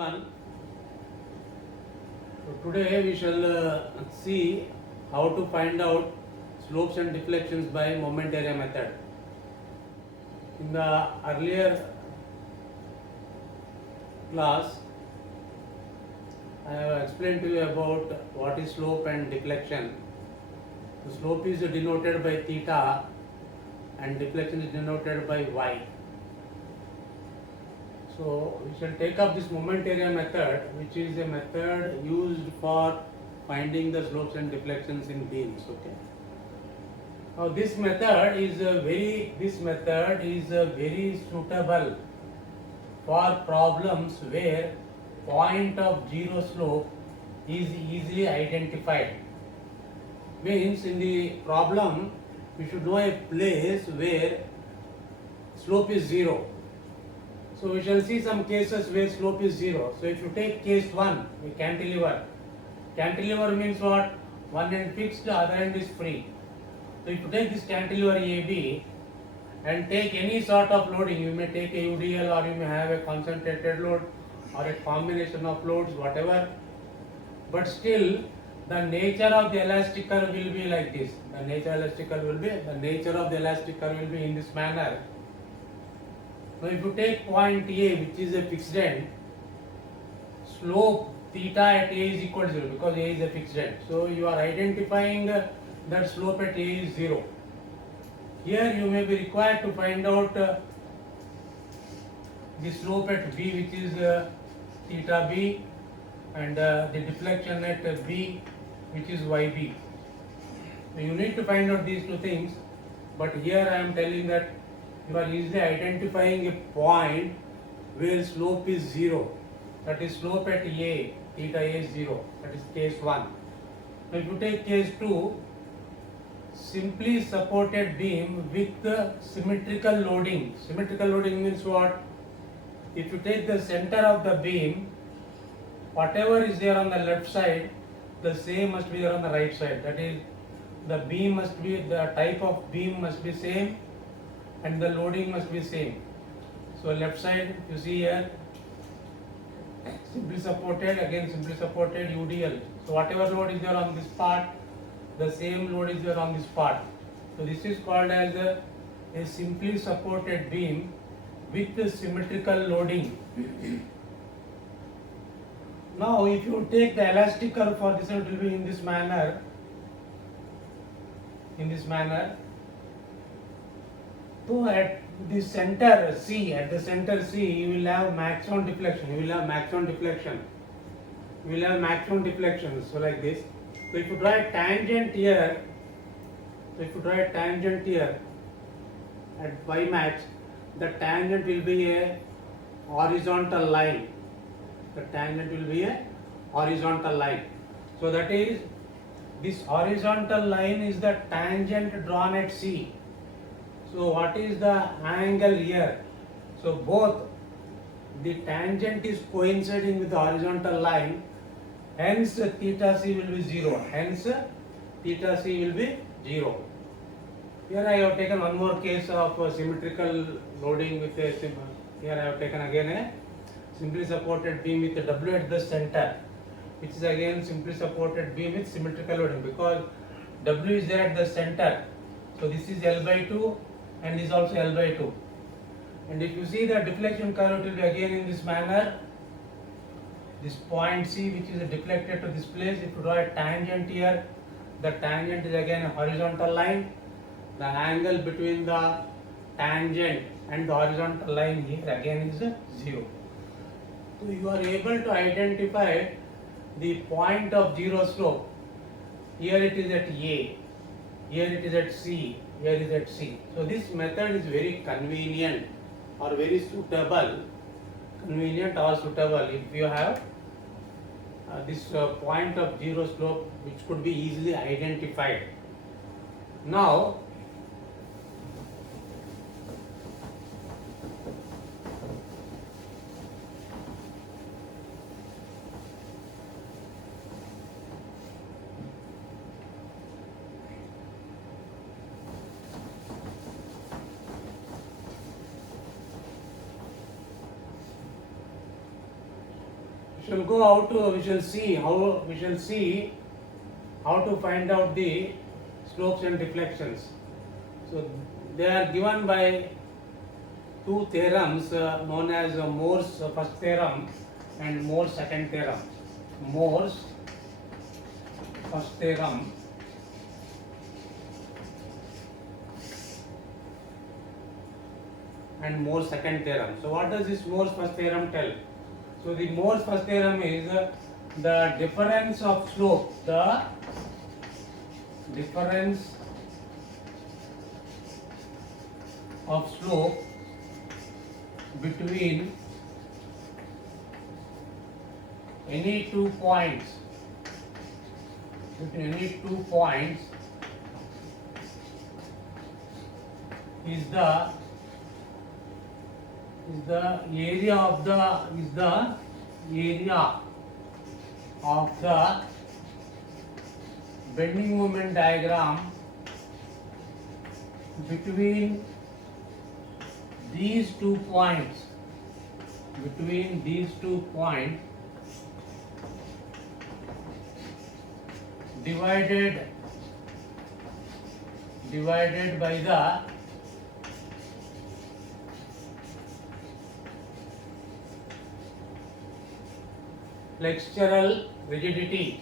everyone. So today we shall see how to find out slopes and deflections by moment area method. In the earlier class, I have explained to you about what is slope and deflection. The slope is denoted by theta and deflection is denoted by y. So we shall take up this moment area method, which is a method used for finding the slopes and deflections in beams. Okay. Now this method is very suitable for problems where point of zero slope is easily identified. Means in the problem we should know a place where slope is zero. So we shall see some cases where slope is zero. So if you take case 1, a cantilever. Cantilever means what? One end fixed, the other end is free. So if you take this cantilever AB and take any sort of loading, you may take a UDL or you may have a concentrated load or a combination of loads, whatever. But still the nature of the elastic curve will be like this. The nature of the elastic curve will be in this manner. Now if you take point A, which is a fixed end, slope theta at A is equal to 0 because A is a fixed end. So you are identifying that slope at A is 0. Here you may be required to find out the slope at B, which is theta B, and the deflection at B, which is YB. So you need to find out these two things, but here I am telling that you are easily identifying a point where slope is 0. That is slope at A, theta A is 0. That is case 1. Now if you take case 2, simply supported beam with symmetrical loading. Symmetrical loading means what? If you take the center of the beam, whatever is there on the left side, the same must be there on the right side. That is, the type of beam must be same and the loading must be same. So left side you see here, simply supported, again simply supported UDL. So whatever load is there on this part, the same load is there on this part. So this is called as a simply supported beam with the symmetrical loading. Now if you take the elastic curve for this, it will be in this manner. So at the center C, you will have maximum deflection. So like this. So if you draw a tangent here, at Y max, the tangent will be a horizontal line. So that is, this horizontal line is the tangent drawn at C. So what is the angle here? So both the tangent is coinciding with the horizontal line, hence theta C will be 0. Here I have taken one more case of symmetrical loading with a here I have taken again a simply supported beam with a W at the center, which is again simply supported beam with symmetrical loading because W is there at the center. So this is L by 2 and this is also L by 2. And if you see the deflection curve, it will be again in this manner. This point C, which is deflected to this place, if you draw a tangent here, the tangent is again a horizontal line. The angle between the tangent and the horizontal line here again is 0. So you are able to identify the point of zero slope. Here it is at A, here it is at C, here it is at C. So this method is very convenient or very suitable. If you have this point of zero slope which could be easily identified. Now We shall go out to, we shall see how to find out the slopes and deflections. So they are given by two theorems known as Moore's first theorem and Moore's second theorem. Moore's first theorem and Moore's second theorem. So what does this Moore's first theorem tell? So the Moore's first theorem is the difference of slope, the difference of slope between any 2 points, is the area of the bending moment diagram between these 2 points, divided by the flexural rigidity.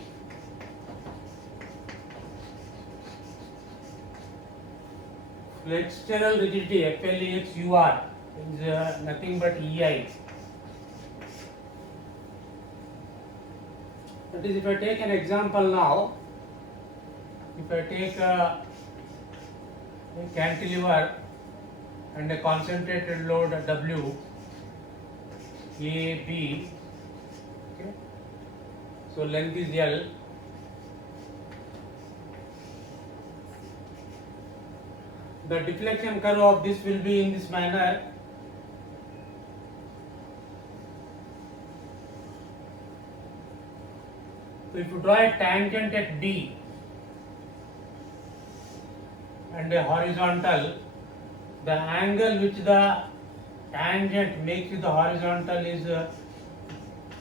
Flexural rigidity, FLEXUR, is nothing but EI. That is, if I take an example now, if I take a cantilever and a concentrated load W, A, B, okay. So length is L. The deflection curve of this will be in this manner. So if you draw a tangent at D and a horizontal, the angle which the tangent makes with the horizontal is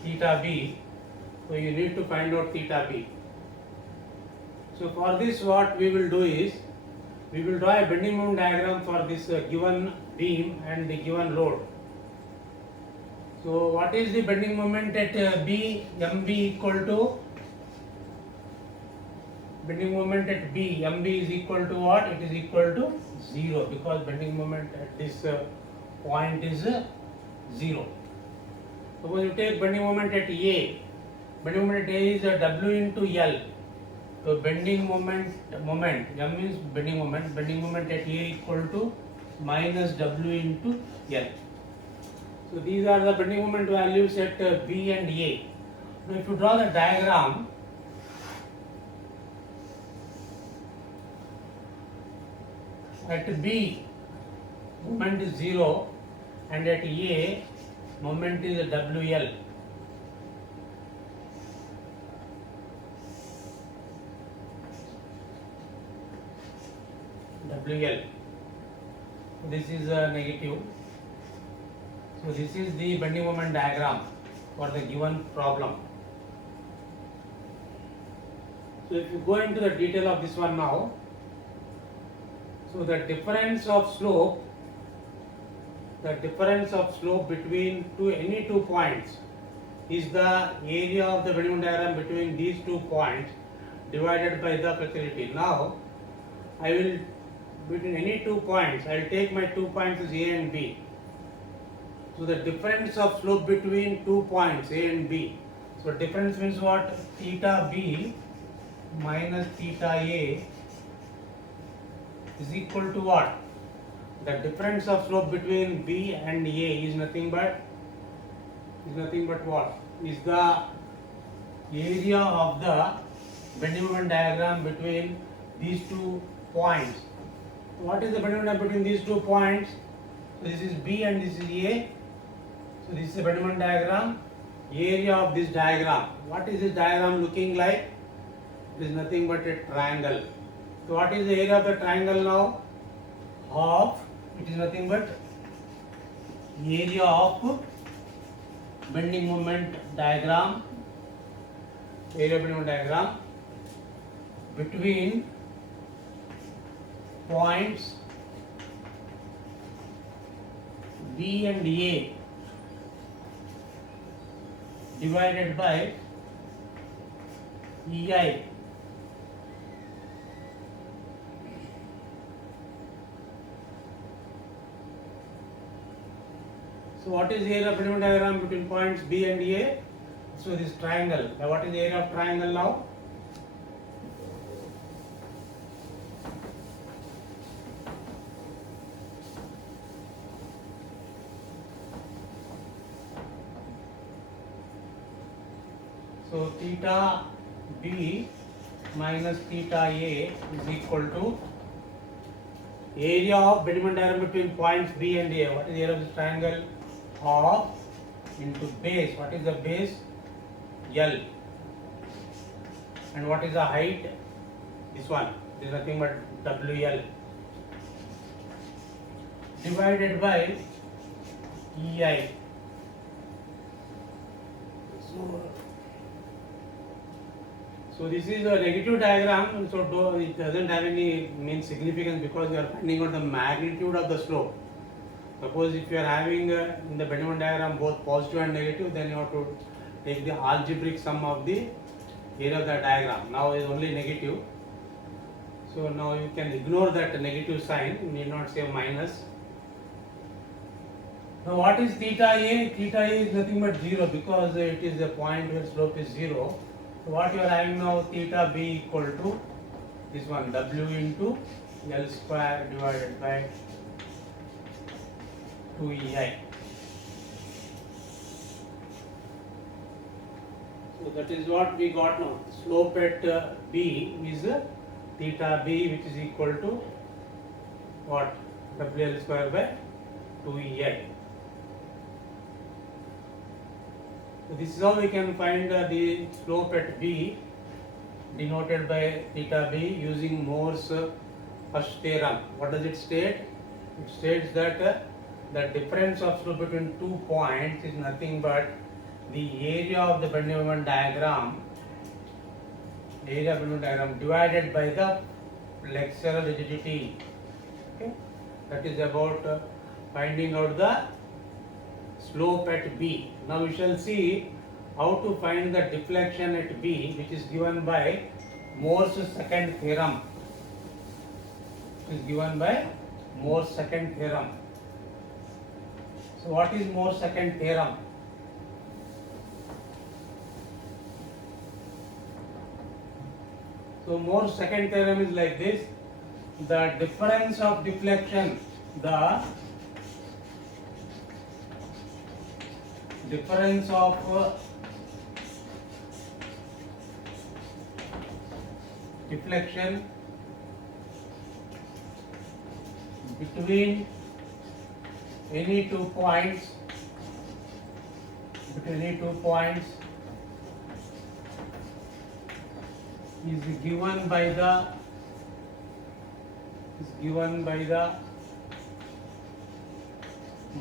theta B. So you need to find out theta B. So for this, what we will do is, we will draw a bending moment diagram for this given beam and the given load. So what is the bending moment at B? MB equal to, bending moment at B, MB is equal to what? It is equal to 0, because bending moment at this point is 0. Suppose you take bending moment at A. Bending moment at A is W into L. So bending moment, M means bending moment at A equal to minus W into L. So these are the bending moment values at B and A. Now if you draw the diagram, at B moment is 0 and at A moment is WL. WL. This is a negative. So this is the bending moment diagram for the given problem. So if you go into the detail of this one now, so the difference of slope between any 2 points is the area of the bending moment diagram between these 2 points divided by the flexibility. Now I will, between any 2 points, I will take my 2 points as A and B. So the difference of slope between 2 points A and B. So difference means what? Theta B minus theta A is equal to what? The difference of slope between B and A is nothing but what? Is the area of the bending moment diagram between these 2 points. What is the bending moment between these 2 points? So this is B and this is A. So this is the bending moment diagram. Area of this diagram. What is this diagram looking like? It is nothing but a triangle. So what is the area of the triangle now? Half. It is nothing but area of bending moment diagram, area bending moment diagram between points B and A divided by EI. So what is the area of bending diagram between points B and A? So this triangle. Now what is the area of triangle now? So theta B minus theta A is equal to area of bending diagram between points B and A. What is the area of this triangle? Of into base. What is the base? L. And what is the height? This one. This is nothing but WL. Divided by EI. So this is a negative diagram, so it doesn't have any mean significance because you are finding out the magnitude of the slope. Suppose if you are having in the bending diagram both positive and negative, then you have to take the algebraic sum of the area of the diagram. Now is only negative. So now you can ignore that negative sign, you need not say minus. Now what is theta A? Theta A is nothing but 0 because it is a point where slope is 0. So what you are having now, theta B equal to this one, W into L square divided by 2EI. So that is what we got now. Slope at B is theta B, which is equal to what? WL square by 2EI. So this is how we can find the slope at B denoted by theta B using Moore's first theorem. What does it state? It states that the difference of slope between 2 points is nothing but the area of the bending moment diagram, divided by the flexural rigidity. Okay? That is about finding out the slope at B. Now we shall see how to find the deflection at B, which is given by Moore's second theorem. So what is Moore's second theorem? So Moore's second theorem is like this: the difference of deflection, difference of deflection between any two points is given by the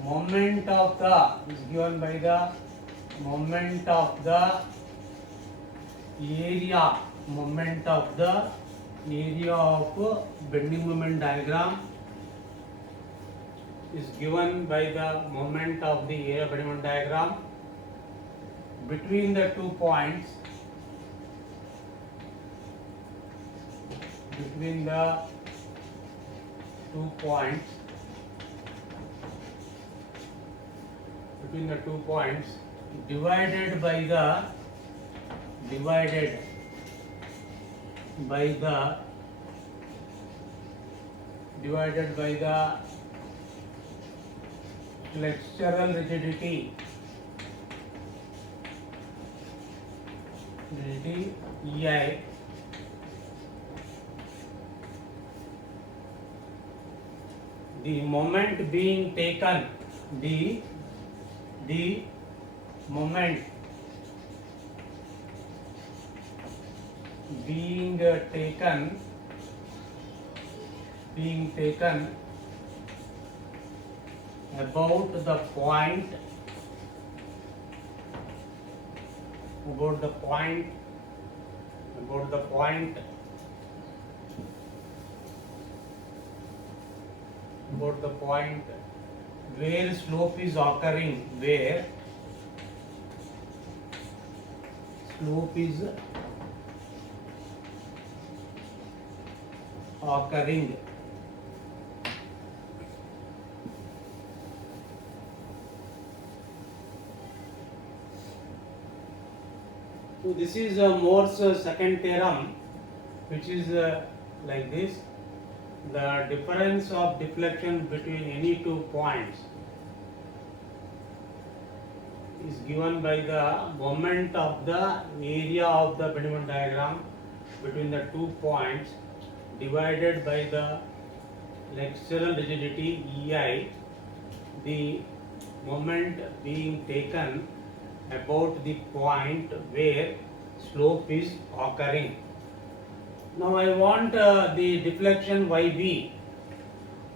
moment of the area of bending moment diagram is given by the moment of the area of bending moment diagram between the 2 points divided by the flexural rigidity EI. The moment being taken, the moment being taken about the point about the point about the point about the point where slope is occurring, where slope is occurring. So this is Moore's second theorem, which is like this: the difference of deflection between any two points is given by the moment of the area of the Bending diagram between the 2 points divided by the external rigidity EI, the moment being taken about the point where slope is occurring. Now I want the deflection YB.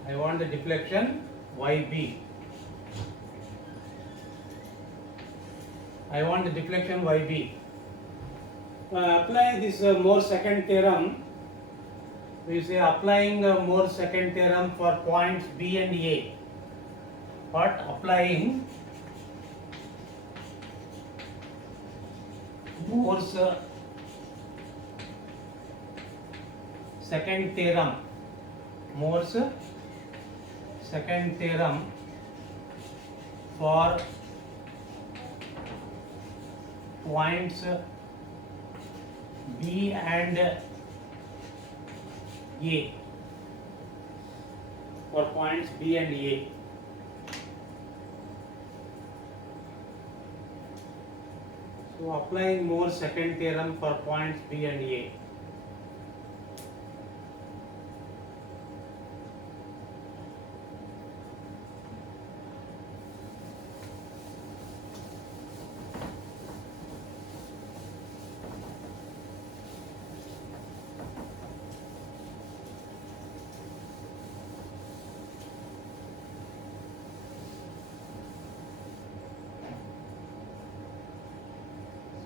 I want the deflection YB. I want the deflection YB. Apply this Moore's second theorem. We say applying Moore's second theorem for points B and A. But applying Moore's second theorem. Moore's second theorem for points B and A. For points B and A. So applying Moore's second theorem for points B and A.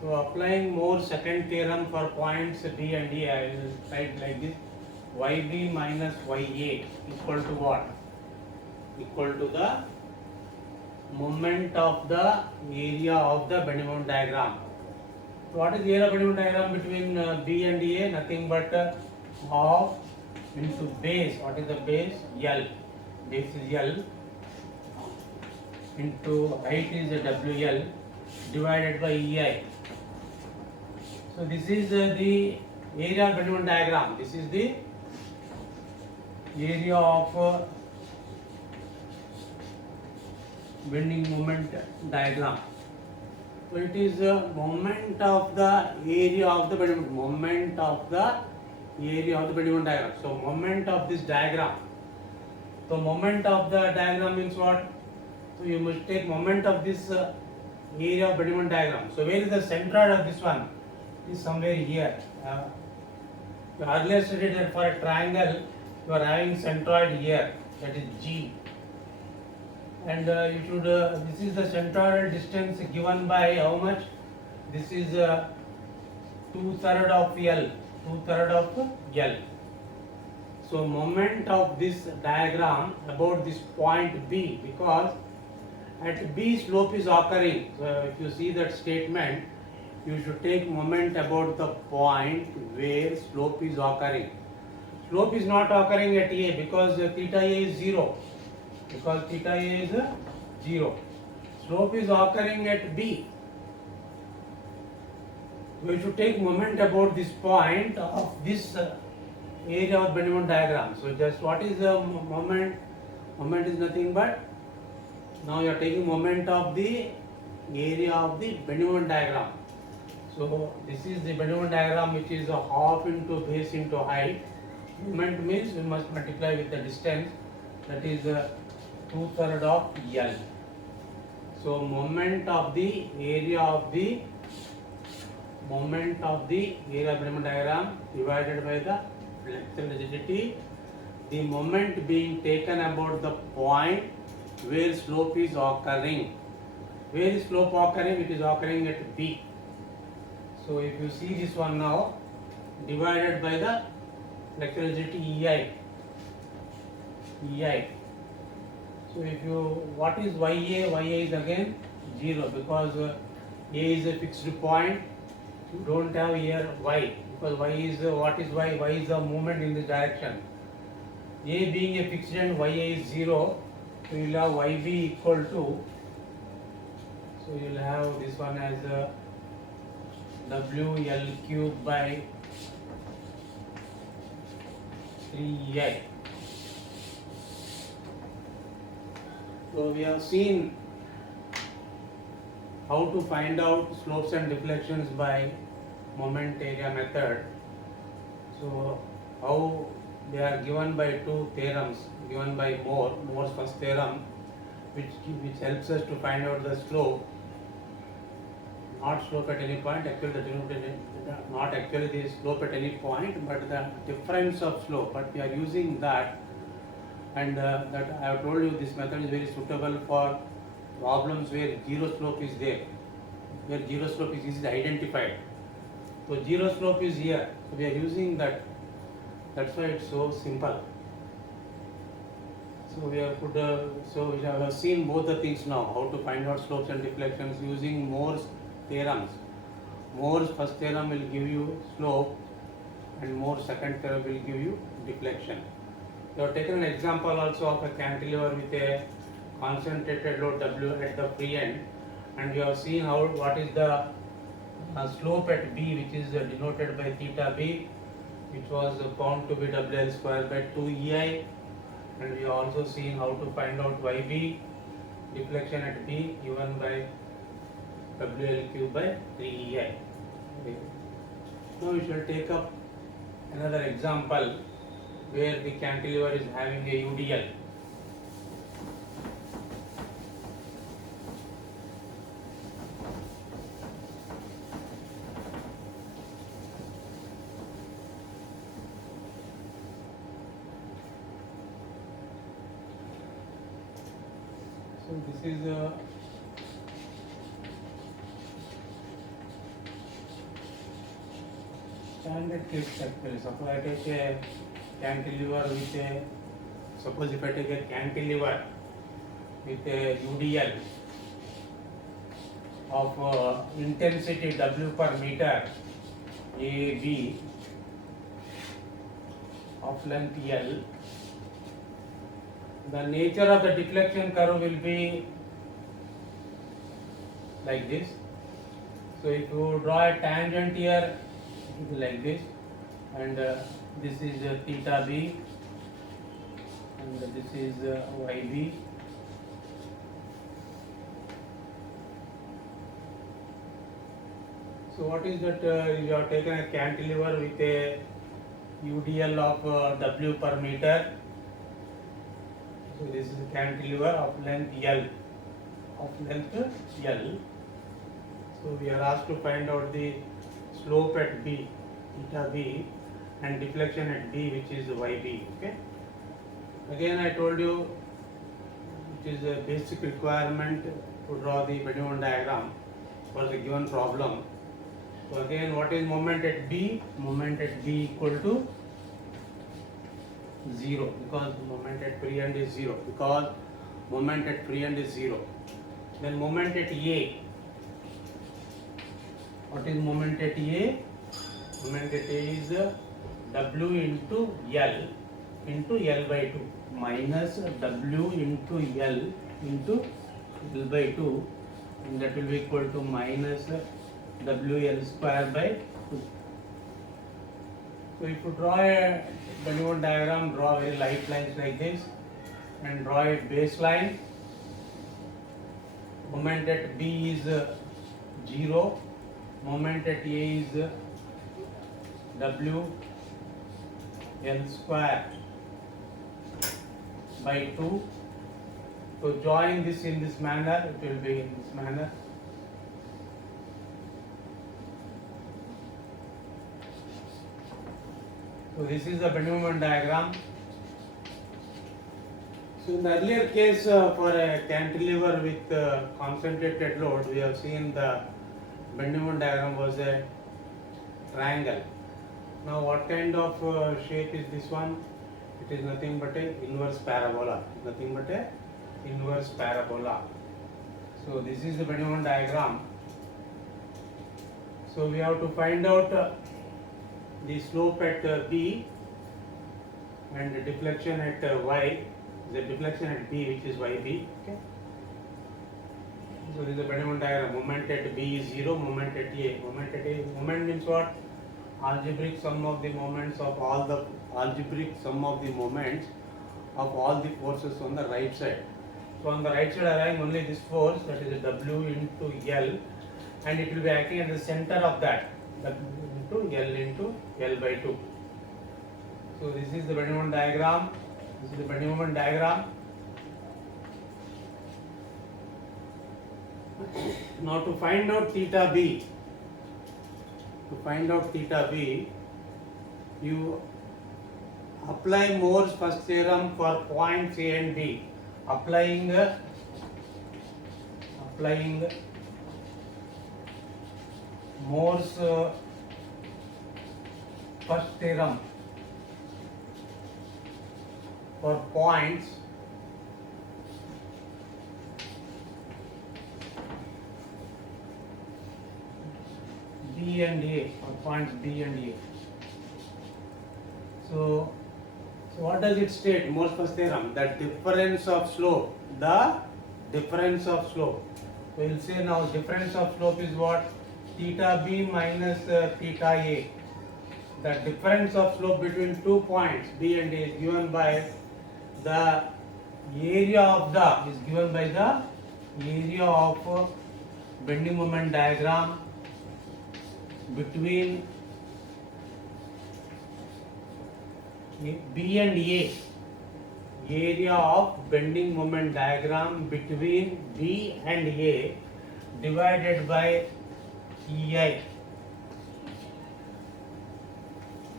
So applying Moore's second theorem for points B and A, I will write like this: YB minus YA equal to what? Equal to the moment of the area of the bending moment diagram. So what is the area of bending moment diagram between B and A? Nothing but half into base. What is the base? L. Base is L into height is WL divided by EI. So this is the area of bending moment diagram. This is the area of bending moment diagram. So it is moment of the area of the bending moment of the area of the bending moment diagram. So moment of this diagram. So moment of the diagram means what? So you must take moment of this area of bending moment diagram. So where is the centroid of this one? Is somewhere here. You earlier studied that for a triangle you are having centroid here, that is G, and you should this is the centroidal distance given by how much? This is 2/3 of L, 2/3 of L. So moment of this diagram about this point B, because at B slope is occurring. So if you see that statement, you should take moment about the point where slope is occurring. Slope is not occurring at A because theta A is 0. Because theta A is 0. Slope is occurring at B. We should take moment about this point of this area of bending moment diagram. So just what is the moment? Moment is nothing but, now you are taking moment of the area of the bending moment diagram. So this is the bending moment diagram, which is a half into base into height. Moment means we must multiply with the distance, that is 2/3 of L. So moment of the area of the moment of the area of bending moment diagram divided by the flexural rigidity, the moment being taken about the point where slope is occurring. Where is slope occurring? It is occurring at B. So if you see this one now, divided by the electricity EI. So if you, what is YA? YA is again 0 because A is a fixed point. You don't have here Y because Y is what is Y? Y is the movement in this direction. A being a fixed and YA is 0, so you will have YB equal to, so you will have this one as WL cube by 3EI. So we have seen how to find out slopes and deflections by moment area method. So how they are given by two theorems given by Moore's first theorem, which helps us to find out the slope, not slope at any point, not actually the slope at any point, but the difference of slope, but we are using that, and that I have told you this method is very suitable for problems where zero slope is there, where zero slope is easily identified. So zero slope is here, so we are using that. That's why it's so simple. So we have put so we have seen both the things now, how to find out slopes and deflections using Moore's theorems. Moore's first theorem will give you slope and Moore's second theorem will give you deflection. We have taken an example also of a cantilever with a concentrated load W at the free end, and we have seen how what is the slope at B, which is denoted by theta B, which was found to be WL square by 2EI, and we have also seen how to find out YB, deflection at B given by WL cube by 3EI. Okay. Now we shall take up another example where the cantilever is having a UDL. So this is a standard case actually. Suppose I take a cantilever with a, suppose if I take a cantilever with a UDL of intensity W per meter AB of length L, the nature of the deflection curve will be like this. So if you draw a tangent here, it is like this, and this is theta B, and this is YB. So what is that? You have taken a cantilever with a UDL of W per meter. So this is a cantilever of length L, So we are asked to find out the slope at B, theta B, and deflection at B, which is YB. Okay. Again, I told you it is a basic requirement to draw the Bennett diagram for the given problem. So again, what is moment at B? Moment at B equal to 0, because moment at free end is 0, because moment at free end is 0. Then moment at A. What is moment at A? Moment at A is W into L by 2 minus W into L by 2, and that will be equal to minus WL square by 2. So if you draw a Bennett diagram, draw very light lines like this and draw a baseline. Moment at B is 0, moment at A is W L square by 2. So join this in this manner, it will be in this manner. So this is the Bennett diagram. So in the earlier case for a cantilever with concentrated load, we have seen the Bennett diagram was a triangle. Now what kind of shape is this one? It is nothing but a inverse parabola. Nothing but a inverse parabola. So this is the Bennington diagram. So we have to find out the slope at B and the deflection at Y. The deflection at B, which is YB. Okay. So this is the Bennington diagram. Moment at B is 0. Moment at A. Moment means what? Algebraic sum of the moments of all the forces on the right side. So on the right side I have only this force, that is W into L, and it will be acting at the center of that, W into L by 2. So this is the bending moment diagram. Now to find out theta B, you apply Moore's first theorem for points A and B. Applying Moore's first theorem for points B and A, or points B and A. So what does it state? Moore's first theorem, that difference of slope. We will say now difference of slope is what? Theta B minus theta A. The difference of slope between 2 points B and A is given by the area of bending moment diagram between B and A. Area of bending moment diagram between B and A divided by EI.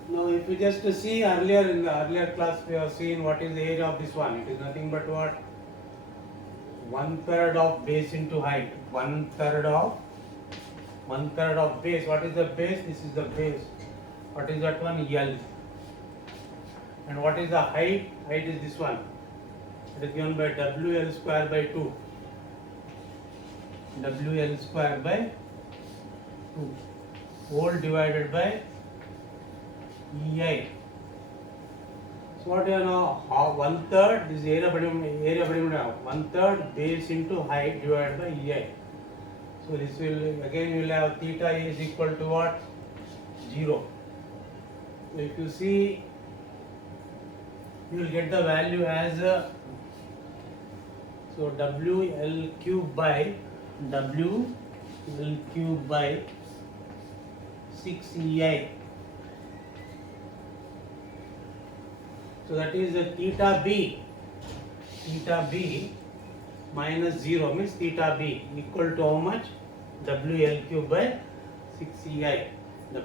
Now if you just see in the earlier class we have seen what is the area of this one. It is nothing but what? 1/3 of base into height. 1/3 of base. What is the base? This is the base. What is that one? L. And what is the height? Height is this one. It is given by WL square by 2. WL square by 2. Whole divided by EI. So what do you know? 1/3, this area 1/3 base into height divided by EI. So this will, again you will have theta is equal to what? 0. So if you see, you will get the value as so WL cube by 6 EI. So that is theta B minus 0 means theta B equal to how much? WL cube by 6 EI. So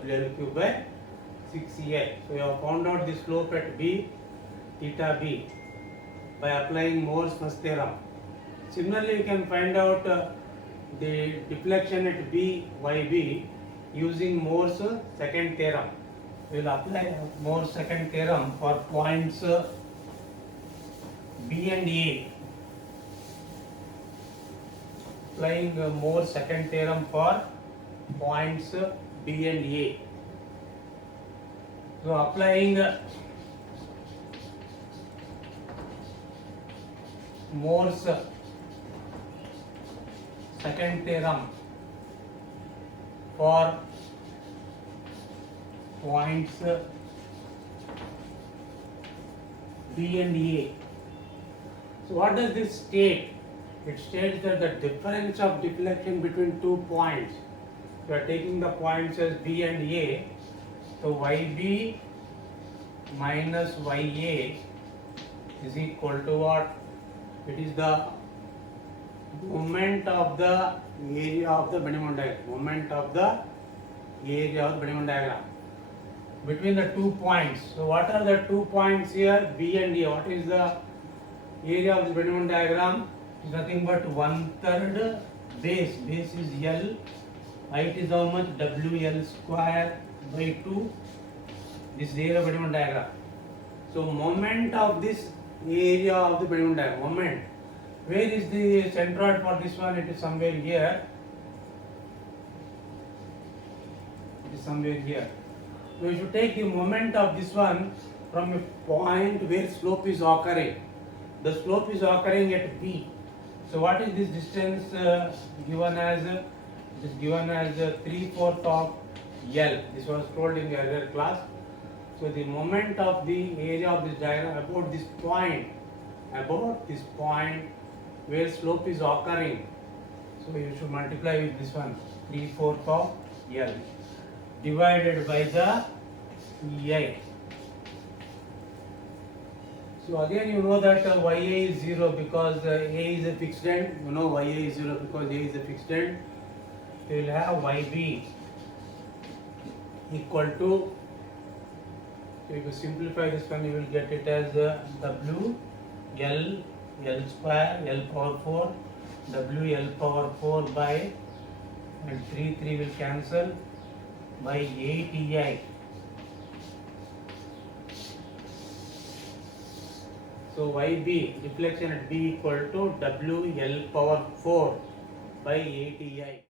we have found out the slope at B, theta B, by applying Moore's first theorem. Similarly, you can find out the deflection at B, YB using Moore's second theorem. We will apply Moore's second theorem for points B and A. Applying Moore's second theorem for points B and A. So applying Moore's second theorem for points B and A. So what does this state? It states that the difference of deflection between 2 points, we are taking the points as B and A, so YB minus YA is equal to what? It is the moment of the area of the bending moment diagram. Between the 2 points. So what are the 2 points here? B and A. What is the area of the bending moment diagram? It is nothing but 1/3 base. Base is L. Height is how much? WL square by 2. This is the area of Bediman diagram. So moment of this area of the Bediman diagram, moment. Where is the centroid for this one? It is somewhere here. It is somewhere here. So you should take the moment of this one from a point where slope is occurring. The slope is occurring at B. So what is this distance given as? It is given as 3/4 of L. This was told in the earlier class. So the moment of the area of this diagram about this point where slope is occurring. So you should multiply with this one 3/4 of L divided by the EI. So again you know that YA is 0 because A is a fixed end. You know YA is 0 because A is a fixed end. You will have YB equal to, so if you simplify this one you will get it as W L L square L power 4 W L power 4 by, and 3 will cancel, by 8 EI. So YB deflection at B equal to W L power 4 by 8 EI.